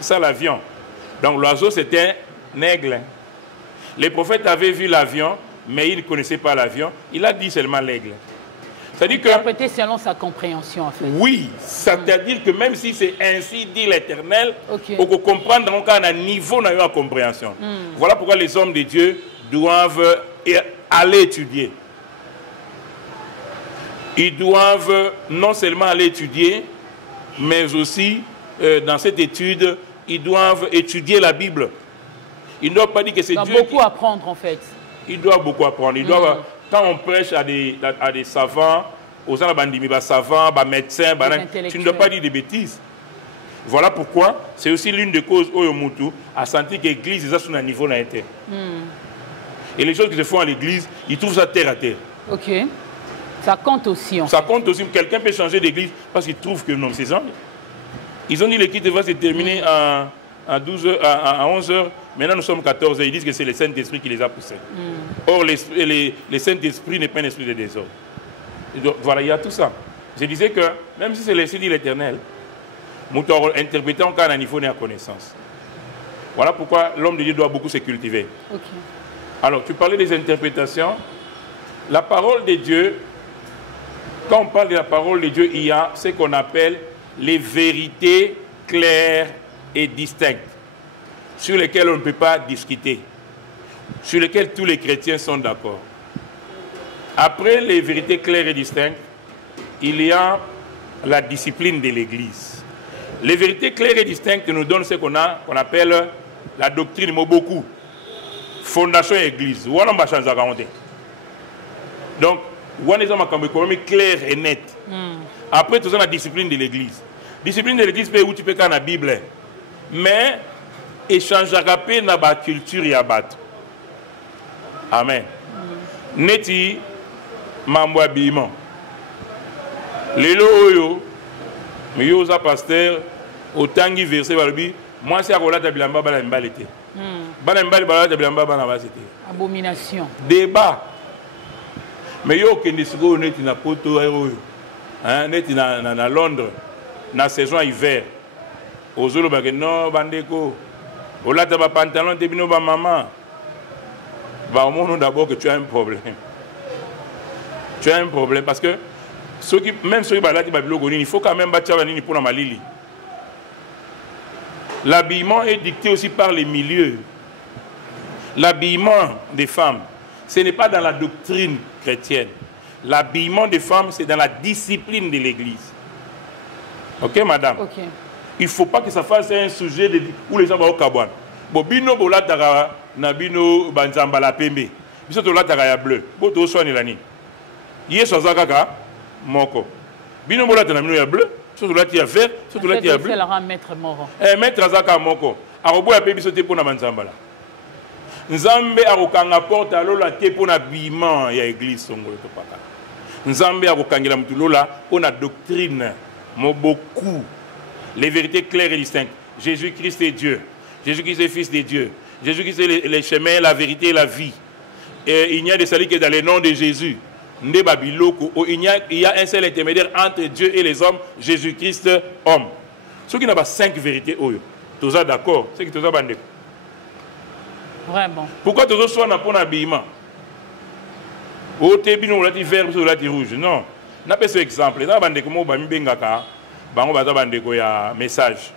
C'est ça l'avion. Donc, l'oiseau, c'était un aigle. Les prophètes avaient vu l'avion, mais ils ne connaissaient pas l'avion. Il a dit seulement l'aigle. C'est-à-dire que... Interpréter selon sa compréhension, en fait. Oui, c'est-à-dire que même si c'est ainsi dit l'Éternel, on peut comprendre dans un niveau de la compréhension. Voilà pourquoi les hommes de Dieu doivent aller étudier. Ils doivent non seulement aller étudier, mais aussi dans cette étude, ils doivent étudier la Bible. Ils ne doivent pas dire que c'est Dieu. Ils doivent beaucoup apprendre en fait. Ils doivent beaucoup apprendre. Ils doivent, quand on prêche à des savants, aux savants, médecins, tu ne dois pas dire des bêtises. Voilà pourquoi c'est aussi l'une des causes où Oyomutu a senti que l'église est sur un niveau là. Et les choses qui se font à l'église, ils trouvent ça terre à terre. Ok. Ça compte aussi. Ça compte aussi. Quelqu'un peut changer d'église parce qu'il trouve que non, c'est ça. Ils ont dit que l'équipe va se terminer à 11h. Maintenant, nous sommes 14h. Ils disent que c'est le Saint-Esprit qui les a poussés. Or, le Saint-Esprit n'est pas un esprit de désordre. Donc, voilà, il y a tout ça. Je disais que, même si c'est l'esprit de l'Éternel, nous devons interpréter en cas d'un niveau de connaissance. Voilà pourquoi l'homme de Dieu doit beaucoup se cultiver. Okay. Alors, tu parlais des interprétations. La parole de Dieu, quand on parle de la parole de Dieu, il y a ce qu'on appelle les vérités claires et distinctes, sur lesquelles on ne peut pas discuter, sur lesquelles tous les chrétiens sont d'accord. Après les vérités claires et distinctes, il y a la discipline de l'Église. Les vérités claires et distinctes nous donnent ce qu'on appelle la doctrine Moboku, fondation Église. Donc, on est clair et net. Après, tout ça, la discipline de l'Église. Discipline de l'Église, c'est où tu peux faire la Bible. Mais, échange à rappeler dans la culture et à battre. Amen. Neti, mambo habillement. Lelo oyo, mais yo za pasteur, autant qui verset balobi, moi c'est à relata bilamba bala mbalete. Bala mbali bala bilamba bana basete. Abomination. Débat. Mais yo kende siko neti na poto oyo. Hein, neti na Londres, na saison hiver. Ozolo ba que non bandeko. Olata ba pantalon te bino ba maman. Bah, au monde d'abord que tu as un problème. Tu as un problème parce que même ceux qui sont il faut quand même battre pour la malili. L'habillement est dicté aussi par les milieux. L'habillement des femmes, ce n'est pas dans la doctrine chrétienne. L'habillement des femmes, c'est dans la discipline de l'Église. Ok, madame? Ok. Il ne faut pas que ça fasse un sujet où les gens vont au cabane. Bon, bino bolatara na bino banzambala pembe. Biso tolatara ya bleu. Bo to soani lani. Yeso zakaka moko. Bino bolata na bino ya bleu, so tolati ya vert, so tolati ya bleu. C'est la maître moro. Maître zaka moko. Arobo ya pe biso te pona banzambala. Nzambe akokanga porte alola te pona bima ya église songolo to paka. Nzambe akokangela mutu lola pona doctrine moboku. Les vérités claires et distinctes. Jésus-Christ est Dieu. Jésus-Christ est Fils de Dieu. Jésus-Christ est le chemin, la vérité et la vie. Et il n'y a de salut que dans le nom de Jésus. Il y a un seul intermédiaire entre Dieu et les hommes, Jésus-Christ, homme. Ceux qui n'ont pas 5 vérités, tous sont d'accord. C'est que tous sont bandés. Vraiment. Pourquoi tous sont dans un habillement? Au début, nous avons vert, nous avons rouge. Non. On a pas ce exemple. Nous avons un message.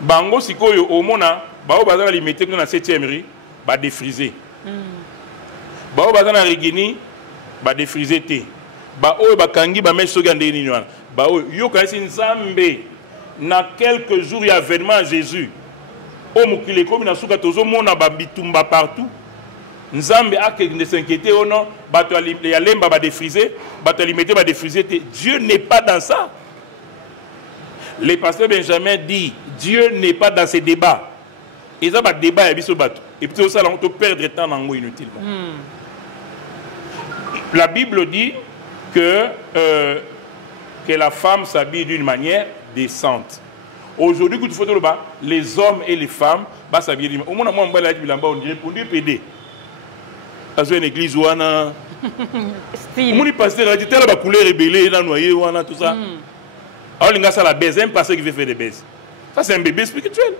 Bango sikoyo omona bao bazana limité na 7e rue ba défriser. Bao bazana rigini ba défriser te. Ba oyo bakangi ba meso gande ni wana. Ba oyo yo kasi nzambe na quelques jours il y a avènement à Jésus. O mukile komi na suka tozo mona ba bitumba partout. Nzambe a que ne s'inquiéter ou non, bato ya lemba ba défriser, bato limité ba défriser te. Dieu n'est pas dans ça. Le pasteur Benjamin dit, Dieu n'est pas dans ces débats. Et ça, il débat, et puis ça, on peut perdre temps inutilement. La Bible dit que la femme s'habille d'une manière décente. Aujourd'hui, les hommes et les femmes s'habillent d'une manière décente. On dirait PD. Dans une église, on a un pasteur a dit, telle la couleur rebellée, on a tout ça. Alors, il y a la baise, un pasteur qui veut faire des baises. Ça, c'est un bébé spirituel.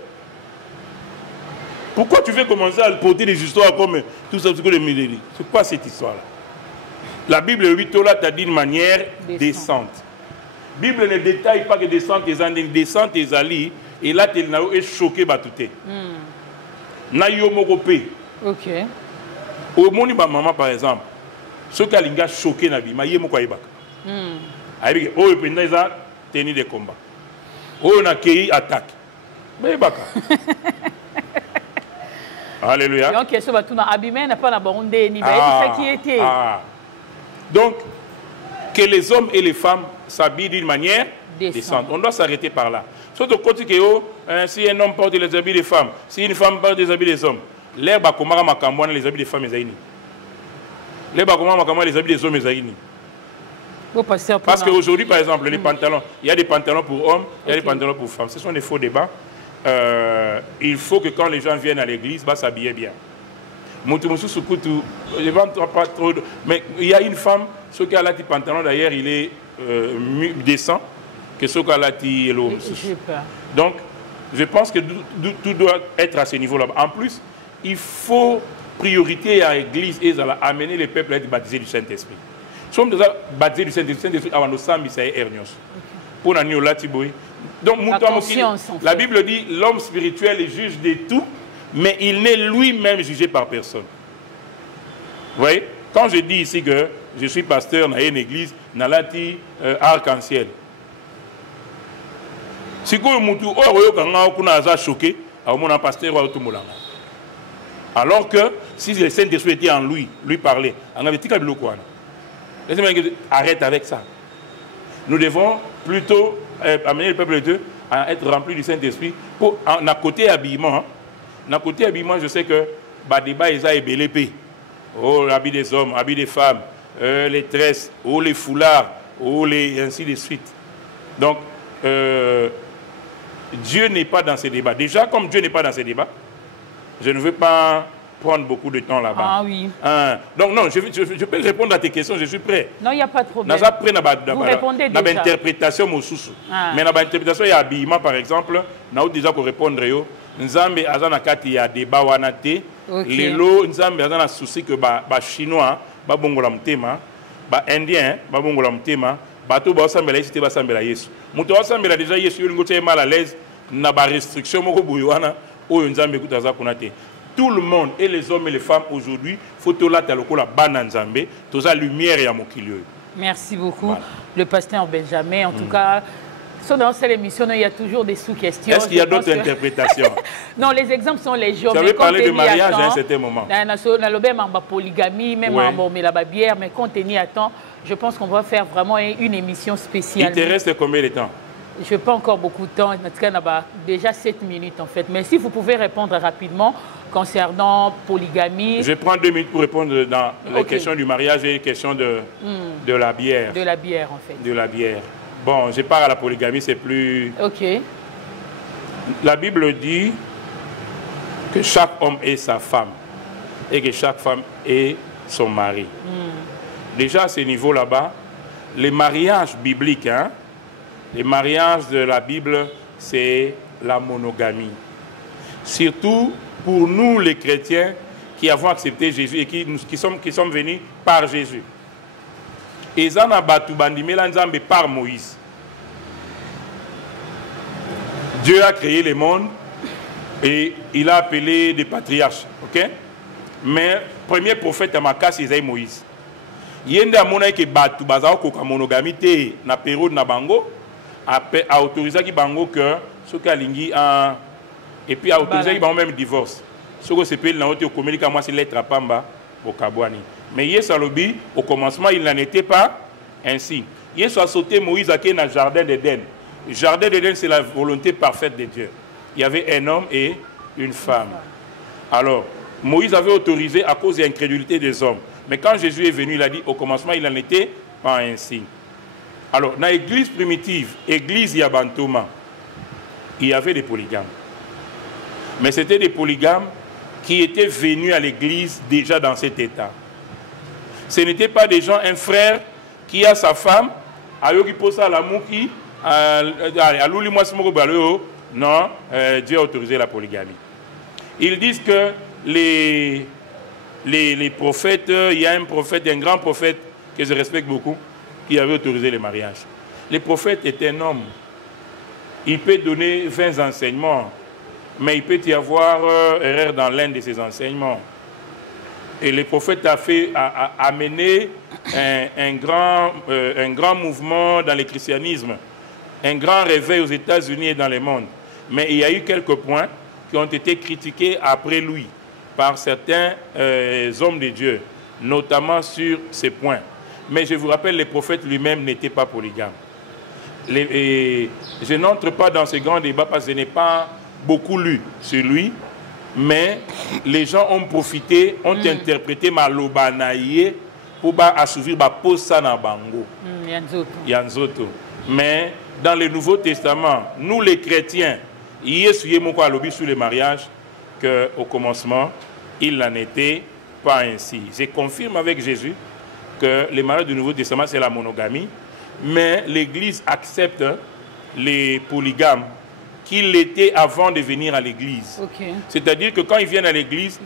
Pourquoi tu veux commencer à porter des histoires comme tout ça, c'est quoi cette histoire-là? La Bible 8 là t'a dit d'une manière décente. La Bible ne détaille pas que descente et zanding, descente et zali, et là, tu es choqué par tout. Na yomokopé. Ok. Au monde, ma maman, par exemple, ce qui a choqué, na vie, ma yemoko aibaka. Aïe, oh, il y a tenu des combats. On a qui attaque. Mais baka. Alléluia. Donc, que les hommes et les femmes s'habillent d'une manière décente. On doit s'arrêter par là. Surtout quand si un homme porte les habits des femmes, si une femme porte les habits des hommes, les habits des femmes, les habits des hommes, parce qu'aujourd'hui, par exemple, les pantalons, il y a des pantalons pour hommes, il y a des pantalons pour femmes. Ce sont des faux débats. Il faut que quand les gens viennent à l'église, s'habiller bien. Mais il y a une femme, ce qui a des pantalons d'ailleurs, il est décent, que ce qui a des Donc, je pense que tout doit être à ce niveau-là. En plus, il faut priorité à l'église et à amener les peuples à être baptisés du Saint-Esprit. Nous sommes déjà baptisés du Saint-Esprit avant nos sambis et hernios. Pour nous, donc, la Bible dit l'homme spirituel est juge de tout, mais il n'est lui-même jugé par personne. Vous voyez, quand je dis ici que je suis pasteur dans une église, dans l'ati arc-en-ciel, si vous êtes choqué, alors que si le Saint-Esprit était en lui parlait, on avait dit arrête avec ça. Nous devons plutôt amener le peuple de Dieu à être rempli du Saint-Esprit. À côté habillement, je sais que débat est belépé. Oh, l'habit des hommes, l'habit des femmes, les tresses, ou les foulards, ou les ainsi de suite. Donc, Dieu n'est pas dans ces débats. Déjà, comme Dieu n'est pas dans ces débats, je ne veux pas prendre beaucoup de temps là-bas. Ah oui. Donc non, je peux répondre à tes questions, je suis prêt. Non, il n'y a pas de problème. Vous répondez déjà. Interprétation, mais dans l'interprétation, il y a habillement, par exemple, nous avons déjà pour répondre. Nzambe azana kati ya débat wana te. Lelo Nzambe azana souci que ba chinois ba bongola mutema, ba indien ba bongola mutema, bato ba sambela isite ba sambela Yesu. Muto sambela déjà Yesu yolingo te mal à l'aise na ba restriction moko boyo wana oyo Nzambe kutaza kuna te. Tout le monde, et les hommes et les femmes aujourd'hui, faut que la bana Nzambe, toute la lumière et à mokilio. Merci beaucoup, voilà. Le pasteur Benjamin. En tout cas, dans cette émission, il y a toujours des sous-questions. Est-ce qu'il y a d'autres interprétations? Non, les exemples sont légers. Vous avez parlé de mariage à un certain moment. On a polygamie, même la bière, mais compte tenu à temps, je pense qu'on va faire vraiment une émission spéciale. Il te reste combien de temps? Je n'ai pas encore beaucoup de temps, en tout cas, déjà 7 minutes en fait. Mais si vous pouvez répondre rapidement concernant polygamie. Je prends 2 minutes pour répondre dans les questions du mariage et les questions de la bière. De la bière en fait. De la bière. Bon, je pars à la polygamie, c'est plus... Ok. La Bible dit que chaque homme ait sa femme et que chaque femme ait son mari. Déjà à ce niveau là-bas, les mariages bibliques, les mariages de la Bible, c'est la monogamie. Surtout pour nous les chrétiens qui avons accepté Jésus et qui sommes venus par Jésus. Et ça n'a pas tout par Moïse. Dieu a créé le monde et il a appelé des patriarches. Ok? Mais le premier prophète à Makas, c'est Moïse. Il y a des gens qui ont monogamie dans la période de Bango. A autorisé qui bango que ce qui a lingui et puis a autorisé qui bango même divorce. Ce que c'est payé dans le communiqué moi c'est lettre à Pamba au Kabouani. Mais hier Salobi au commencement il n'en était pas ainsi. Hier soit sauté Moïse à dans le jardin d'Éden. Le jardin d'Éden c'est la volonté parfaite de Dieu. Il y avait un homme et une femme. Alors Moïse avait autorisé à cause de l'incrédulité des hommes. Mais quand Jésus est venu il a dit au commencement il n'en était pas ainsi. Alors, dans l'église primitive, l'église Yabantoma, il y avait des polygames. Mais c'était des polygames qui étaient venus à l'église déjà dans cet état. Ce n'était pas des gens, un frère qui a sa femme, qui pose à l'amour qui, non, Dieu a autorisé la polygamie. Ils disent que les prophètes, il y a un prophète, un grand prophète que je respecte beaucoup, qui avait autorisé le mariage. Le prophète est un homme. Il peut donner 20 enseignements, mais il peut y avoir erreur dans l'un de ses enseignements. Et le prophète a amené un grand mouvement dans le christianisme. un grand réveil aux États-Unis et dans le monde. Mais il y a eu quelques points qui ont été critiqués après lui par certains hommes de Dieu, notamment sur ces points. Mais je vous rappelle, le prophète lui-même n'était pas polygame. Je n'entre pas dans ce grand débat parce que je n'ai pas beaucoup lu sur lui, mais les gens ont profité, ont interprété Malobanaye pour assouvir Posa na bango. Yanzoto. Mais dans le Nouveau Testament, nous les chrétiens, il y a sur le mariage qu'au commencement, il n'en était pas ainsi. Je confirme avec Jésus que le mariage du Nouveau Testament, c'est la monogamie, mais l'Église accepte les polygames qu'il l'était avant de venir à l'Église. Okay. C'est-à-dire que quand ils viennent à l'Église,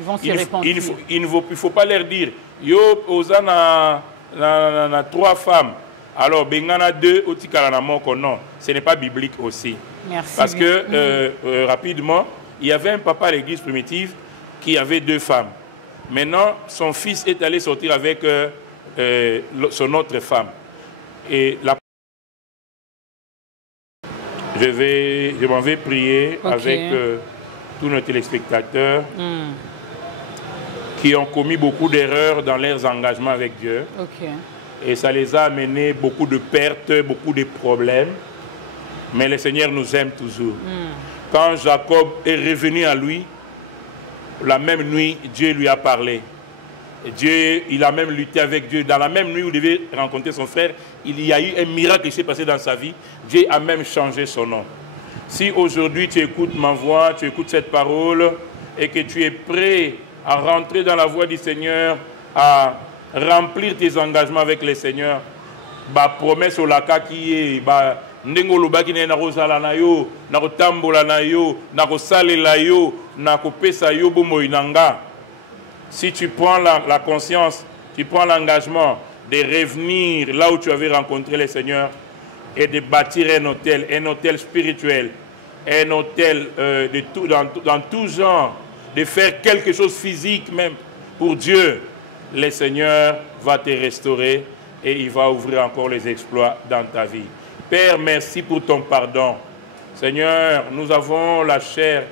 il ne faut pas leur dire « Yo, Osana na 3 femmes, alors Bengana 2, Otikala na moko ». Non, ce n'est pas biblique aussi. Merci. Parce que, rapidement, il y avait un papa à l'Église primitive qui avait 2 femmes. Maintenant, son fils est allé sortir avec son autre femme. Et je m'en vais prier avec tous nos téléspectateurs qui ont commis beaucoup d'erreurs dans leurs engagements avec Dieu. Et ça les a amené beaucoup de pertes, beaucoup de problèmes. Mais le Seigneur nous aime toujours. Quand Jacob est revenu à lui, la même nuit, Dieu lui a parlé. Dieu, il a même lutté avec Dieu. Dans la même nuit où il devait rencontrer son frère, il y a eu un miracle qui s'est passé dans sa vie. Dieu a même changé son nom. Si aujourd'hui tu écoutes ma voix, tu écoutes cette parole et que tu es prêt à rentrer dans la voie du Seigneur, à remplir tes engagements avec le Seigneur, ba promesse au laka qui est ndengolo baki na rozala na yo, na kotambola na yo, na kosalela yo, na kopesa yo bomo inanga. Si tu prends la conscience, tu prends l'engagement de revenir là où tu avais rencontré le Seigneur et de bâtir un hôtel spirituel, un hôtel dans tout genre, de faire quelque chose physique même pour Dieu, le Seigneur va te restaurer et il va ouvrir encore les exploits dans ta vie. Père, merci pour ton pardon. Seigneur, nous avons la chair,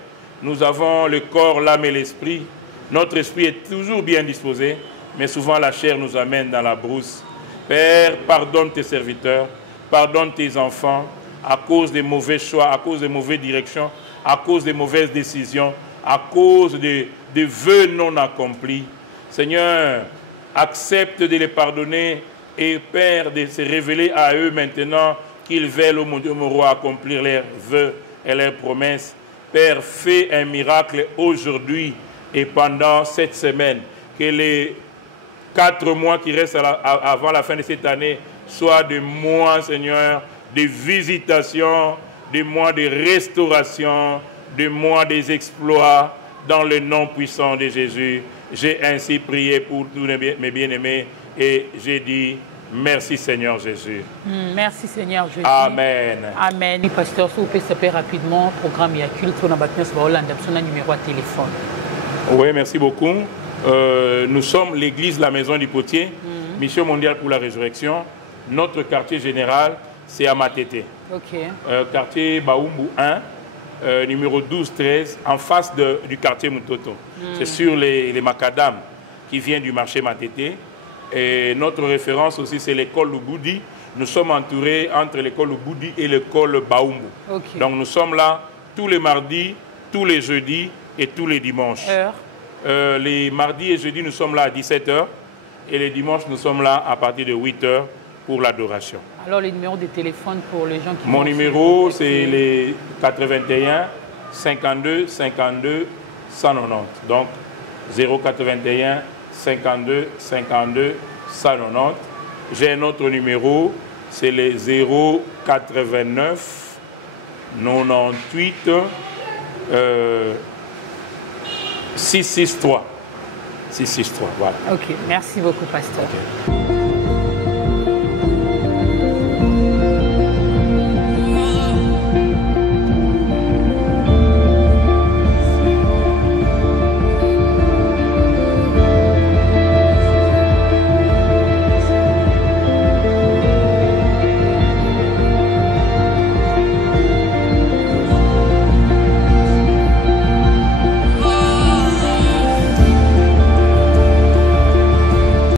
nous avons le corps, l'âme et l'esprit. Notre esprit est toujours bien disposé, mais souvent la chair nous amène dans la brousse. Père, pardonne tes serviteurs, pardonne tes enfants à cause des mauvais choix, à cause des mauvaises directions, à cause des mauvaises décisions, à cause des vœux non accomplis. Seigneur, accepte de les pardonner et Père, de se révéler à eux maintenant qu'ils veulent, mon Dieu, mon roi, accomplir leurs vœux et leurs promesses. Père, fais un miracle aujourd'hui et pendant cette semaine, que les 4 mois qui restent avant la fin de cette année soient des mois, Seigneur, de visitation, des mois de restauration, des mois des exploits, dans le nom puissant de Jésus. J'ai ainsi prié pour tous mes bien-aimés et j'ai dit merci Seigneur Jésus. Merci Seigneur Jésus. Amen. Amen. Pasteur, si vous pouvez s'appeler rapidement, programme Yakult, on a battu un numéro de téléphone. Oui, merci beaucoup. Nous sommes l'église La Maison du Potier, Mission mondiale pour la résurrection. Notre quartier général, c'est à Matete. Quartier Baoumbu 1, numéro 12-13, en face du quartier Mutoto. C'est sur les macadam qui viennent du marché Matete. Et notre référence aussi, c'est l'école Luboudi. Nous sommes entourés entre l'école Luboudi et l'école Baoumbu. Donc nous sommes là tous les mardis, tous les jeudis et tous les dimanches. Les mardis et jeudis, nous sommes là à 17 h. Et les dimanches, nous sommes là à partir de 8 h pour l'adoration. Alors, les numéros de téléphone pour les gens qui... Mon numéro, c'est les 81 52 52 190. Donc, 081 52 52 190. J'ai un autre numéro, c'est les 089 98 663. 663, voilà. Ok, merci beaucoup, pasteur. Okay.